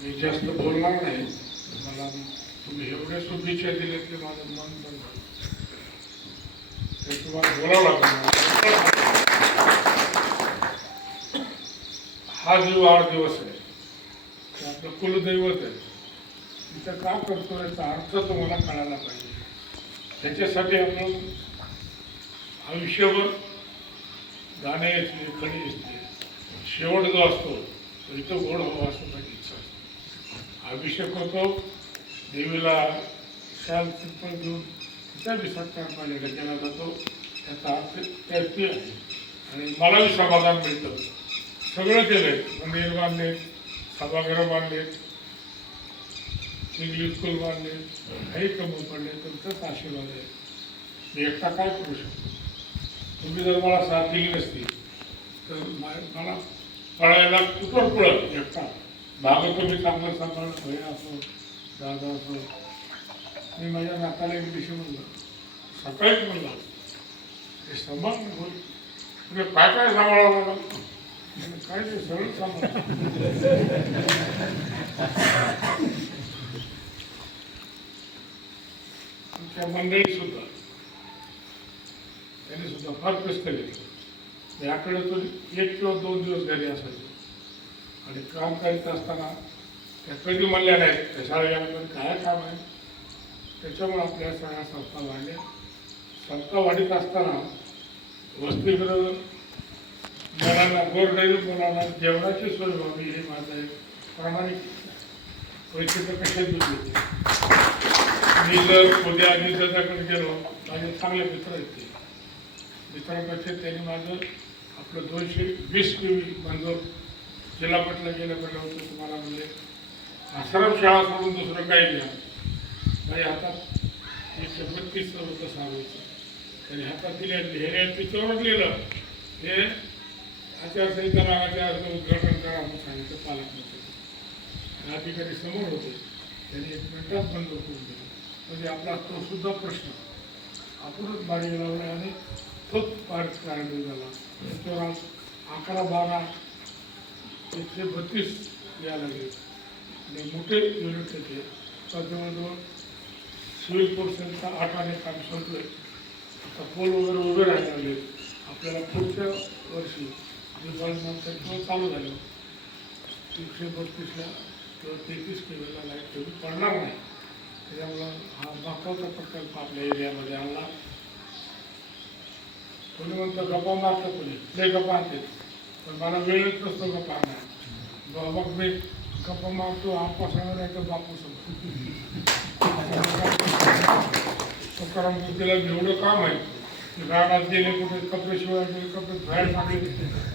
मी जास्त बोलणार नाही. मला तुम्ही एवढ्या शुभेच्छा दिल्या की माझं मन बंद ते तुम्हाला बोलावं लागणार हा जो वाढदिवस आहे ते आपलं कुलदैवत आहे तिथं का करतो याचा अर्थ तुम्हाला कळायला पाहिजे. त्याच्यासाठी आपण आयुष्यभर गाणे असले खडी असते शेवट जो असतो तो इथं गोड हवा असं त्याची इच्छा असते. अभिषेक होतो देवीला शाल पिंपळ घेऊन तिचा विसर्जन पाहिजे केला जातो त्याचा अर्थ त्याची आहे. आणि मलाही समाधान मिळतं. सगळं केलंय मंदिर बांधले सभागृह बांधले इंग्लिश स्कूल बांधले काही कमी पडले तुमचाच आशीर्वाद आहे. मी एकटा काय करू शकतो? तुम्ही जर मला साथ दिली नसती तर मला पळायला कुठं पळत? एकटा. भाग तुम्ही चांगलं सांभाळ भैया असो दादा असो. मी माझ्या नाताला एक दिवशी म्हणलं सकाळीच म्हणलं हे सांभाळ होईल. बोल म्हणजे काय काय सांभाळावं? लागलं मंडळी सुद्धा त्यांनी सुद्धा फार कष्ट घेतले याकडे तो एक किंवा दोन दिवस घरी असायचे. आणि काम करीत असताना त्या कधी म्हणल्या नाही कशा शाळेमध्ये काय काम आहे? त्याच्यामुळे आपल्या सगळ्या संस्था वाढल्या. संस्था वाढीत असताना वस्तीकडं मुलांना गोरगरीब मुलांना जेवणाची सोय व्हावी हे माझं आहे प्रामाणिक पैसे तर कशात दिले मी जर उद्या आधी दादाकडे गेलो. माझे चांगले मित्र आहेत ते. मित्रांपेक्षा त्यांनी माझं आपलं दोनशे वीस टी व्ही मंजूर जिल्हा पटला गेल्या पडलं होतं तुम्हाला म्हणजे आश्रम शाळा सोडून दुसरं काही घ्या नाही हातात एकशे बत्तीस होतं सांगायचं. त्यांनी हातात दिले हे तिच्यावर लिहिलं हे आचारसंहिता नावाच्या अर्ज उद्घाटन करा म्हणून सांगितलं पालकमंत्री. अधिकारी समोर होते. त्यांनी एक मिनिटात बंद करून दिलं. म्हणजे आपला तो सुद्धा प्रश्न. आपणच बाडी लावला आणि तोच पाठ काढला झाला. त्याच्यावर आज अकरा बारा एकशे बत्तीस यायला लागले. आणि मोठे युनिट होते. तर जवळजवळ सिव्हिल पोर्शनचा आठाने काम संपलं आता पोल वगैरे उभे राहायला लागले. आपल्याला पुढच्या वर्षी डिपार्टमेंटचं चालू झालं. एकशे बत्तीसला किंवा तेहतीस किलोला लाइट ठेवून पडणार नाही. त्याच्यामुळं हा महत्त्वाचा प्रकल्प आपल्या एरियामध्ये आणला. कोणी म्हणतं गप्पा मारतं कोणी? ते गप्पा आणते पण मला वेळच नसतो गप्पा आणणार बाबा मी गप्पा मारतो आपासणार नाही तर बापू तुकाराम बुद्धीला एवढं काम आहे. रानात गेले कुठे कपडे शिवाय गेले कपडे बाहेर टाकले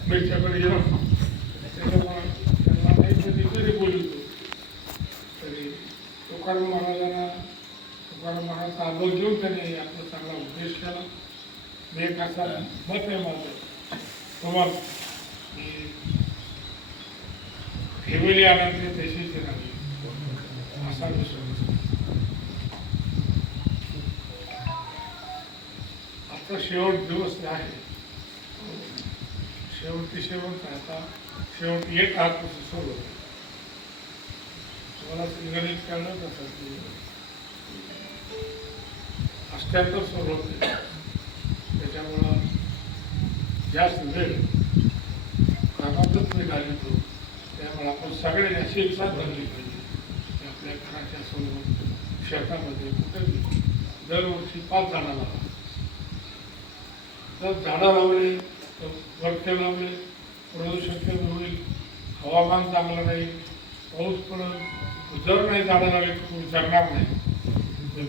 मिरच्याकडे गेलो त्याच्यामुळे त्यांना नाही कधी तरी बोलतो तरी तुकाराम महाराजांना तुकाराम महाराजचा अनुभव घेऊन त्याने आपला चांगला उपदेश केला. मी एक असा मत आहे माझं. तुम्हाला की फॅमिली आनंद तशीच राहिली असा विश्वास. आता शेवट दिवस जे आहे. शेवटची शेवट आता शेवट एक हात. सोडव तुम्हाला इंग्रजीत कळलं कसं की अष्ट्याहत्तर सोडवते त्याच्यामुळं जास्त वेळ कामातच निघाली तो. त्यामुळे आपण सगळे अशी एक साथ धरली पाहिजे. आपल्या घराच्या समोर शेतामध्ये कुठे दरवर्षी पाच जणांना तर झाडं लावले तर लावले प्रदूषण कमी होईल हवामान चांगलं नाही पाऊस पडत जर नाही झाडं लावले तर कोणी जगणार नाही.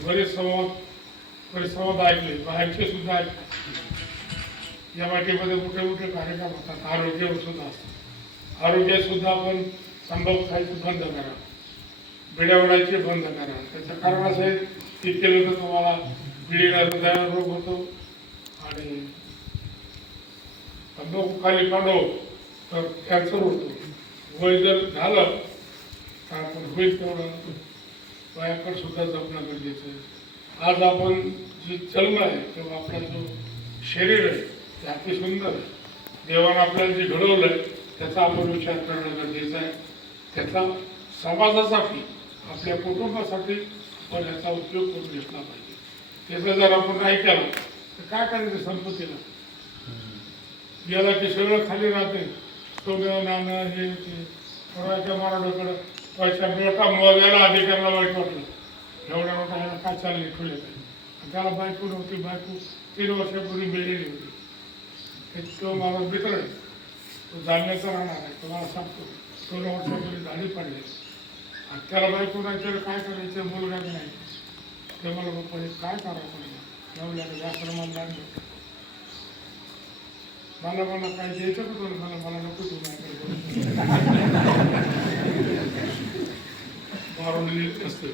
बरेच संवाद बरेच संवाद ऐकले बाहेरचे सुद्धा ऐकले. या वाटेमध्ये मोठे मोठे कार्यक्रम होतात आरोग्यावर सुद्धा. असतात आपण संभव खायचं बंद करा. बिड्या उडायचे बंद करा. त्याचं कारण असं आहे की केलं तर तुम्हाला बिडीला हृदयावर रोग होतो. आणि तंबाखू खाली काढो तर कॅन्सर होतो. वय जर झालं तर आपण होईल तेवढं. वयाकडे सुद्धा जपणं गरजेचं आहे. आज आपण जी जन्म आहे किंवा आपला जो शरीर आहे ते अति सुंदर आहे. देवानं आपल्याला जे घडवलं आहे त्याचा आपण विचार करणं गरजेचं आहे. त्याचा समाजासाठी आपल्या कुटुंबासाठी आपण याचा उपयोग करून घेतला पाहिजे. त्याचा जर आपण नाही केला तर काय करायचं संपत्तीला? गेला की सगळं खाली राहते. तो नाणं हे ते. कोणाच्या मराठोकडं पैसा मोठा मोजायला अधिकाऱ्याला वाईट वाटलं. एवढ्या मोठा ह्याला काय चालले खुले त्याला बायको नव्हती. बायको तीन वर्षापूर्वी बेलेली होती. तो माझा मित्र आहे. तो जाण्याचा राहणार आहे. तुम्हाला सांगतो. दोन वर्षापूर्वी झाली पडली. आणि त्याला बायको नाही त्याला काय करायचं मुलगा नाही. ते मला बाप्पा काय करावं पडलं नवल्याला आश्रमाला लागलं मला मला काय द्यायचं का मला मला नको मारून लिहित असतं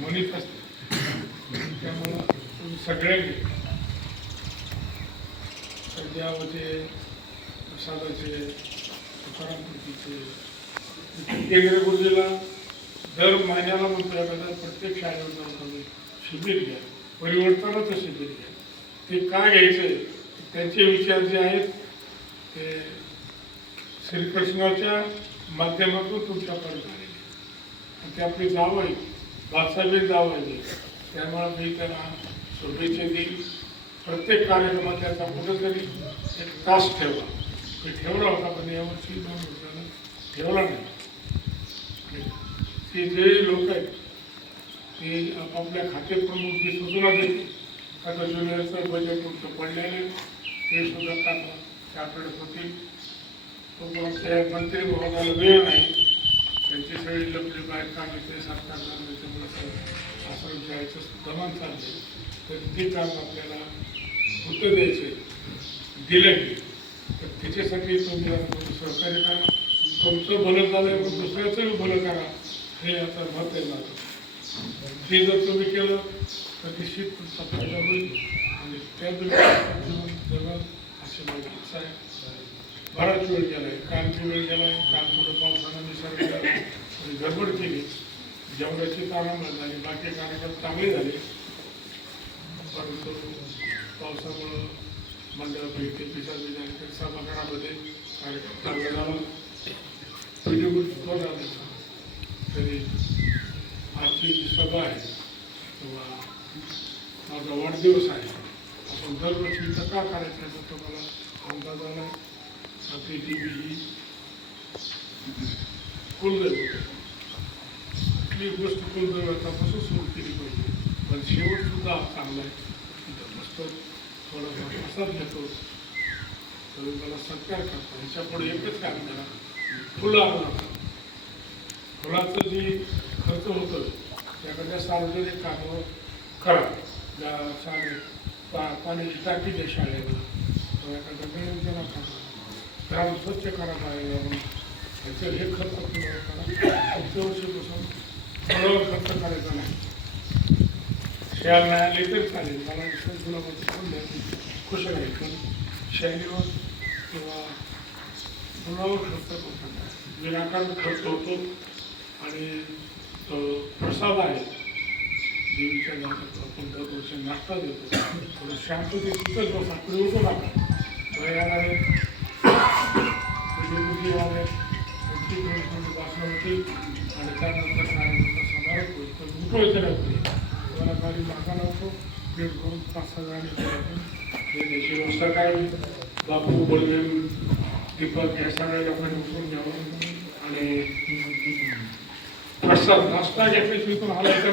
म्हणत असते. त्यामुळं तुम्ही सगळ्यांनी सध्यावचे प्रसादाचे तुकारामपूर्तीचे केंद्र गुरुजीला दर महिन्याला म्हणतो कदा प्रत्येक शाळेवर जाऊन तुम्ही शिबिर घ्या. परिवर्तनाचं शिबिर घ्या. ते काय घ्यायचं त्यांचे विचार जे आहेत ते श्रीकृष्णाच्या माध्यमातून तुमच्यापर्यंत आलेले ते आपली जाव आहे बादशाही जाव आहे. त्यामुळे मी त्यांना शुभेच्छा देईल प्रत्येक कार्यक्रमात त्याचा कुठंतरी एक तास ठेवा. मी ठेवला होता पण यावर्षी दोन वर्षानं ठेवला नाही. ते जे लोक आहेत ते आपापल्या खाते प्रमुख जी सूचना देते आता ज्युनियरचं बजेट तुमचं पडलेलं आहे. ते सुद्धा टाका त्याकडे होतील. तोपर्यंत मंत्री महोदयाला वेळ नाही. त्यांची सगळी लपली बाहेर कामाचे सरकार असं विचारायचं दमन चालले. तर ते काम आपल्याला होतं द्यायचे. दिलं तर त्याच्यासाठी तुम्ही सहकार्य करा. तुमचं भलं झालं मग दुसऱ्याचंही भलं करा. हे आता मत आहे. माझं ते जर तुम्ही केलं तर निश्चित तुमचा फायदा होईल. आणि त्या दृष्टीने अशी माझी आहे बराच वेळ गेला आहे कालची वेळ गेला आहे काल थोडं पावसानं निसर्ग गडबड केली जेवणाची तारांबळ झाली बाकी कार्यक्रम चांगले झाले परंतु पावसामुळं मंडळापैकी पिसा विधान सभागृहामध्ये कार्यक्रम चांगला झाला व्हिडिओ तो झाला तरी आजची जी सभा आहे किंवा माझा वाढदिवस आहे दरवर्षी इथं का करायचं याचा तुम्हाला अंदाज आला आपली टी व्ही ही कुलदैव आहे. कुठली गोष्ट कुलदैवतापासून सुरू केली पाहिजे? पण शेवटसुद्धा चांगला आहे. इथं मस्त थोडासा प्रसाद घेतो. तुम्ही मला सत्कार करतो. ह्याच्यापुढे एकच काम करा फुलं आणू फुलाचं जे खर्च होतं त्याकडल्या सार्वजनिक कामावर करा. ज्या शाळेत पा पाण्याची टाकी द्या शाळेला. किंवा एखादा नियोजन करा ग्राम स्वच्छ करायला आहे. जाऊन ह्याचं हे खर्च फुलावर करा पुढच्या वर्षीपासून फुलावर खर्च करायचा नाही. शाळा नाही आली तरी चालेल. मला नुसतं गुलाबाची फुल द्यायची खुश आहे. पण शैलीवर किंवा फुलावर खर्च करता विनाकारण खर्च होतो. आणि प्रसाद आहे. देवीच्या घरात आपण दरवर्षी नाश्ता देतो थोडं शांततेत तिथंच बसा पुढे उठू नका वयाला पिढी आले त्यांची थोडी थोडी भाषण होती आणि त्यानंतर कार्यक्रमाचा समारोप होईल तर उठवायचं नाही पुढे तुम्हाला गाडी मागा नको नाही